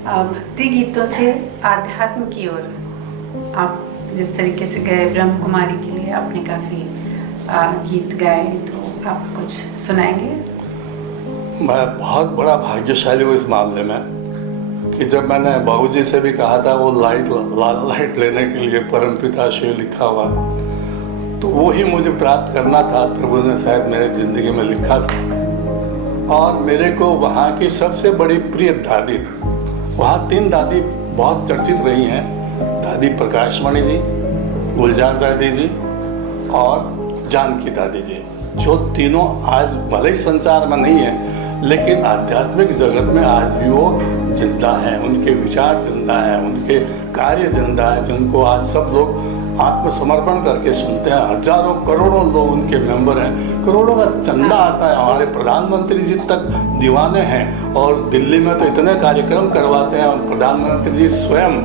भक्ति गीतों से आध्यात्म की ओर आप जिस तरीके से गए, ब्रह्म कुमारी के लिए आपने काफ़ी गीत गाए, तो आप कुछ सुनाएंगे? मैं बहुत बड़ा भाग्यशाली हूँ इस मामले में कि जब मैंने बाबूजी से भी कहा था वो लाल लाइट लेने के लिए परमपिता शिव लिखा हुआ, तो वो ही मुझे प्राप्त करना था। प्रभु ने शायद मेरे ज़िंदगी में लिखा था। और मेरे को वहाँ की सबसे बड़ी प्रिय दादी, वहाँ 3 दादी बहुत चर्चित रही हैं, दादी प्रकाशमणि जी, गुलजार दादी जी और जानकी दादी जी, जो तीनों आज भले ही संसार में नहीं है लेकिन आध्यात्मिक जगत में आज भी वो जिंदा हैं, उनके विचार जिंदा हैं, उनके कार्य जिंदा हैं, जिनको आज सब लोग आत्मसमर्पण करके सुनते हैं। हजारों करोड़ों लोग उनके मेंबर हैं, करोड़ों का चंदा आता है। हमारे प्रधानमंत्री जी तक दीवाने हैं और दिल्ली में तो इतने कार्यक्रम करवाते हैं। प्रधानमंत्री जी स्वयं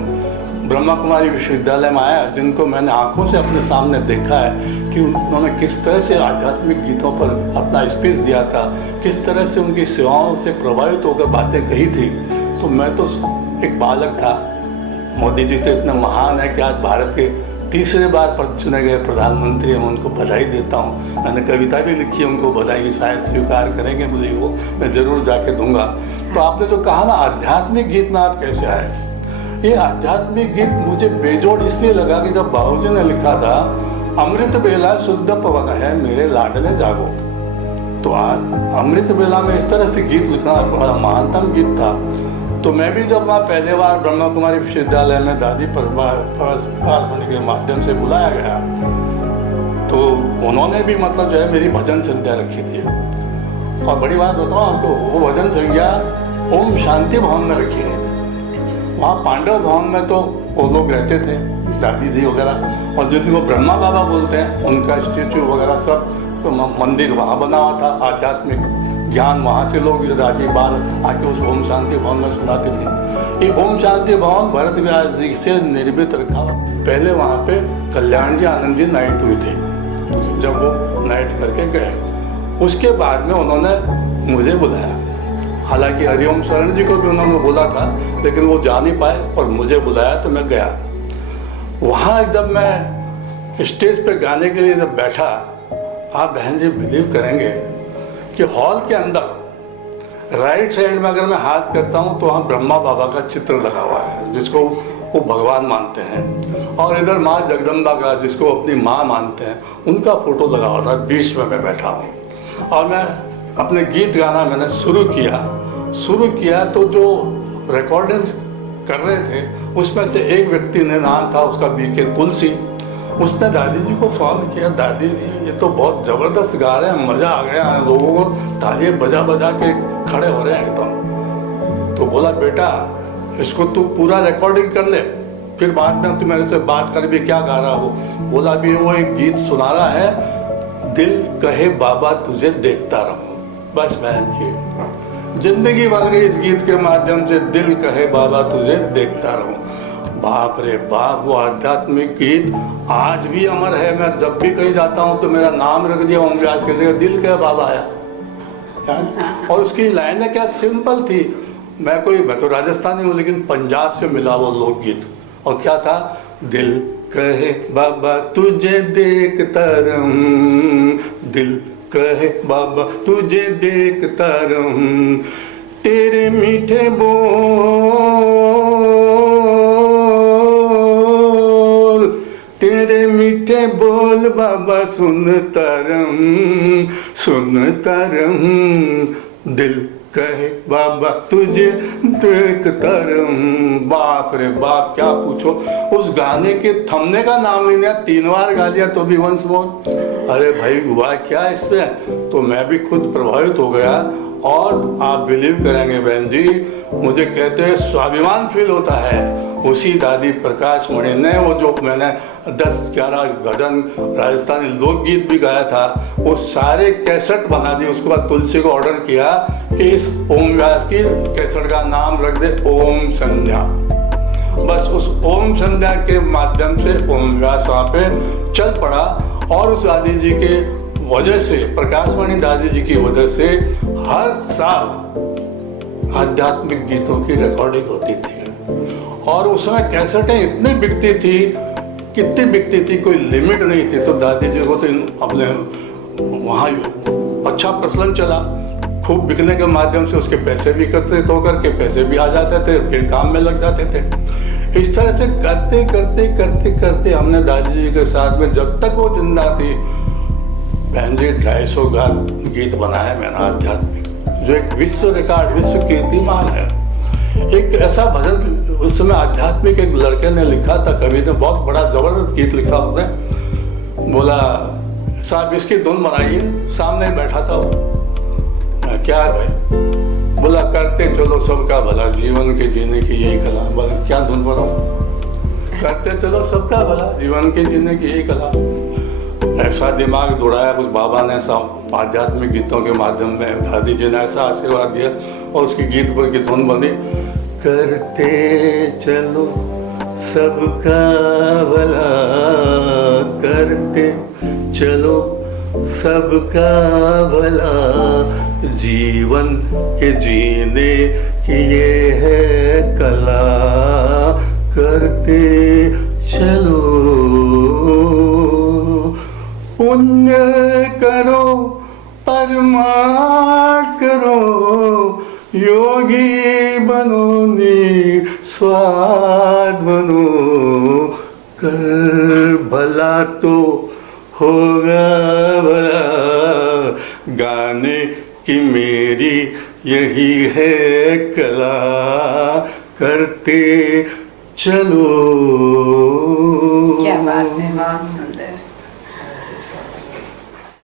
ब्रह्मा कुमारी विश्वविद्यालय में आया, जिनको मैंने आंखों से अपने सामने देखा है कि उन्होंने किस तरह से आध्यात्मिक गीतों पर अपना स्पीच दिया था, किस तरह से उनकी सेवाओं से प्रभावित होकर बातें कही थी। तो मैं तो एक बालक था। मोदी जी तो इतने महान है कि आज भारत के तीसरे बार पर चुने गए प्रधानमंत्री हैं, मैं उनको बधाई देता हूँ। मैंने कविता भी लिखी है उनको बधाई, शायद स्वीकार करेंगे मुझे, वो मैं ज़रूर जाके दूंगा। तो आपने जो कहा ना आध्यात्मिक गीत में आप कैसे आए, ये आध्यात्मिक गीत मुझे बेजोड़ इसलिए लगा कि जब बाबूजी ने लिखा था अमृत बेला शुद्ध पवन है मेरे लाडले जागो, तो आज अमृत बेला में इस तरह से गीत लिखना बड़ा महानतम गीत था। तो मैं भी जब वहाँ पहले बार ब्रह्मा कुमारी विश्वविद्यालय में दादी प्रकाशमणि के माध्यम से बुलाया गया, तो उन्होंने भी मतलब जो है मेरी भजन संध्या रखी थी। और बड़ी बात बताऊँ आपको, वो भजन संध्या ओम शांति भवन में रखी गई थी। वहाँ पांडव भवन में तो वो लोग रहते थे, दादी जी वगैरह, और जो ब्रह्मा बाबा बोलते हैं उनका स्टेचू वगैरह सब, तो मंदिर वहाँ बना हुआ था। आध्यात्मिक ज्ञान वहाँ से लोग दादी बाल आके उस ओम शांति भवन में सुनाते थे। ये ओम शांति भवन भरत व्यास जी से निर्मित रखा। पहले वहाँ पे कल्याण जी आनंद जी नाइट हुई थी, जब वो नाइट करके गए, उसके बाद में उन्होंने मुझे बुलाया। हालांकि हरिओम शरण जी को भी उन्होंने बोला था, लेकिन वो जा नहीं पाए, और मुझे बुलाया तो मैं गया। वहाँ जब मैं स्टेज पे गाने के लिए जब बैठा, आप बहन जी बिलीव करेंगे कि हॉल के अंदर राइट साइड में अगर मैं हाथ करता हूँ तो वहाँ ब्रह्मा बाबा का चित्र लगा हुआ है, जिसको वो भगवान मानते हैं, और इधर माँ जगदम्बा का, जिसको अपनी माँ मानते हैं, उनका फोटो लगा हुआ था। बीच में मैं बैठा हूँ और मैं अपने गीत गाना मैंने शुरू किया तो जो रिकॉर्डिंग कर रहे थे उसमें से एक व्यक्ति ने, नाम था उसका बीके तुलसी, उसने दादी जी को फोन किया, दादी जी ये तो बहुत ज़बरदस्त गा रहे हैं, मज़ा आ गया है, लोगों को तालियां बजा बजा के खड़े हो रहे हैं एकदम। तो बोला बेटा इसको तू पूरा रिकॉर्डिंग कर ले, फिर बाद में तू मेरे से बात कर भी क्या गा रहा हो। बोला भी वो एक गीत सुना रहा है, दिल कहे बाबा तुझे देखता रहूं। बस बहन जी जिंदगी बन गई इस गीत के माध्यम से, दिल कहे बाबा तुझे देखता रहूं। बाप रे बाप, वो आध्यात्मिक गीत आज भी अमर है। मैं जब भी कहीं जाता हूँ तो मेरा नाम रख दिया ओम व्यास के जगह, दिल कहे बाबा आया। और उसकी लाइनें क्या सिंपल थी। मैं तो राजस्थानी हूँ, लेकिन पंजाब से मिला वो लोकगीत। और क्या था, दिल कहे बाबा तुझे देखता रहूं, दिल कहे बाबा तुझे देखता रहूं, तेरे मीठे बोल, तेरे मीठे बोल बाबा सुनता रहूं, सुनता रहूं, दिल कहे बाबा तुझे देखता रहूं। बाप रे बाप, क्या पूछो, उस गाने के थमने का नाम नहीं लिया, 3 बार गा लिया तो भी वंस मोर। अरे भाई हुआ क्या इसमें, तो मैं भी खुद प्रभावित हो गया। और आप बिलीव करेंगे बहन जी, मुझे कहते हैं स्वाभिमान फील होता है। उसी दादी प्रकाशमणि ने वो जो मैंने 10-11 भजन राजस्थानी लोकगीत भी गाया था, वो सारे कैसेट बना दी। उसके बाद तुलसी को ऑर्डर किया कि इस ओम व्यास की कैसेट का नाम रख दे ओम संध्या। बस उस ओम संध्या के माध्यम से ओम व्यास वहाँ पे चल पड़ा। और उस दादी जी के वजह से, प्रकाशमणि दादी जी की वजह से, हर साल आध्यात्मिक गीतों की रिकॉर्डिंग होती थी और उसमें कैसेटें इतनी बिकती थी, कितनी बिकती थी, कोई लिमिट नहीं थी। तो दादी जी को तो अपने वहाँ अच्छा प्रचलन चला, खूब बिकने के माध्यम से उसके पैसे भी एकत्रित होकर के पैसे भी आ जाते थे, फिर काम में लग जाते थे। इस तरह से करते करते करते करते हमने दादी जी के साथ में, जब तक वो जिंदा थी, बहन जी 250 गीत बनाए मैंने आध्यात्मिक, जो एक विश्व रिकॉर्ड, विश्व कीर्तिमान है। एक ऐसा भजन उस समय आध्यात्मिक एक लड़के ने लिखा था, कवि ने, बहुत बड़ा जबरदस्त गीत लिखा उसने। बोला साहब इसकी धुन बनाइए, सामने बैठा था वो। क्या है भाई? बोला करते चलो सबका भला, जीवन के जीने की यही कला। बोला क्या धुन बनाऊं? करते चलो सबका भला, जीवन के जीने की यही कला। ऐसा दिमाग दौड़ाया उस बाबा ने, आध्यात्मिक गीतों के माध्यम में दादी जी ने ऐसा आशीर्वाद दिया और उसकी गीत पर की धुन बनी। करते चलो सबका भला, करते चलो सबका भला, जीवन के जीने की ये है कला, करते चलो। पुण्य करो परमार्थ करो, योगी बनो निस्वार्थ बनो, कर भला तो होगा भला, गाने की मेरी यही है कला, करते चलो। क्या बात है, बहुत सुंदर।